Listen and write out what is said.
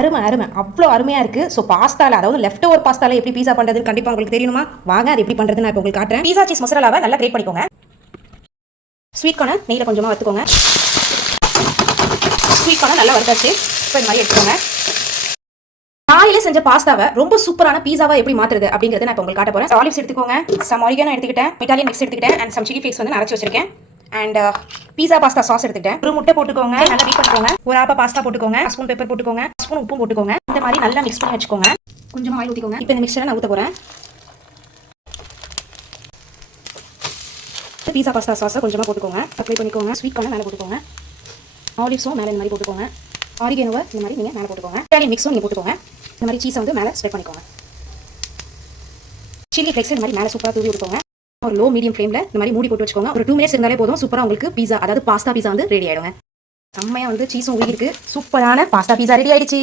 அருமை அருமை அவ்வளோ அருமையாக இருக்குது. ஸோ பாஸ்தாவில், அதாவது லெஃப்ட் ஓவர் பாஸ்தாவில் எப்படி பீஸா பண்ணுறதுன்னு கண்டிப்பாக உங்களுக்கு தெரியணுமா? வாங்க அது எப்படி பண்ணுறது நான் இப்போ உங்களுக்கு காட்டுறேன். பீஸா சீஸ் மசாலாவை நல்லா கிரேட் பண்ணிக்கோங்க. ஸ்வீட் கார்னை நெய்யில் கொஞ்சமாக வறுத்துக்கோங்க. ஸ்வீட் கார்னை நல்லா வறுத்தாச்சு. இப்போ இந்த மாதிரி எடுத்துக்கோங்க. காலையில் செஞ்ச பாஸ்தாவை ரொம்ப சூப்பரான பீஸாவா எப்படி மாற்றுறது அப்படிங்கிறத நான் இப்போ உங்களுக்கு காட்ட போகிறேன். ஆலிவ்ஸ் எடுத்துக்கோங்க, சம் ஆரிகானோ எடுத்துக்கிட்டேன், இட்டாலியன் மிக்ஸ் எடுத்துக்கிட்டேன், அண்ட் சம் சில்லி ஃப்ளேக்ஸ் வந்து அரைச்சி வச்சிருக்கேன். அண்ட் பீஸா பாஸ்தா சாஸ் எடுத்துக்கிட்டேன். ஒரு முட்டை போட்டுக்கோங்க, நல்லா பீட் பண்ணிக்கோங்க. ஒரு ஆப்பா பாஸ்தா போட்டுக்கோங்க, ஸ்பூன் பெப்பர் போட்டுக்கோங்க, ஸ்பூன் உப்பும் போட்டுக்கோங்க. இந்த மாதிரி நல்லா மிக்ஸ் பண்ணி வச்சுக்கோங்க. கொஞ்சமாக ஆயில் ஊற்றிக்கோங்க. இப்போ இந்த மிக்சரை நான் ஊற்ற போகிறேன். பீஸா பாஸ்தா சாஸை கொஞ்சமாக போட்டுக்கோங்க, அப்ளை பண்ணிக்கோங்க. ஸ்வீட் கார்னை மேலே போட்டுக்கோங்க. ஆலிவ்ஸும் மேலே இந்த மாதிரி போட்டுக்கோங்க. ஆரிகானோவை இந்த மாதிரி நீங்கள் மேலே போட்டுக்கோங்க. இட்டாலியன் மிக்ஸும் நீங்கள் போட்டுக்கோங்க. இந்த மாதிரி சீஸை வந்து மேலே ஸ்ப்ரெட் பண்ணிக்கோங்க. சில்லி ஃப்ளேக்ஸ் இந்த மாதிரி மேலே சூப்பராக தூவி விட்டுக்கோங்க. ஒரு லோ மீடியம் ஃப்ளேமில் இந்த மாதிரி மூடி போட்டு வச்சுக்கோங்க. ஒரு 2 மினிட்ஸ் இருந்தாலே போதும். சூப்பராக உங்களுக்கு பீஸா, அதாவது பாஸ்தா பீஸா வந்து ரெடி ஆயிடுங்க. செம்மையாக வந்து சீஸும் ஊறி இருக்கு. சூப்பரான பாஸ்தா பீஸா ரெடி ஆயிடுச்சு.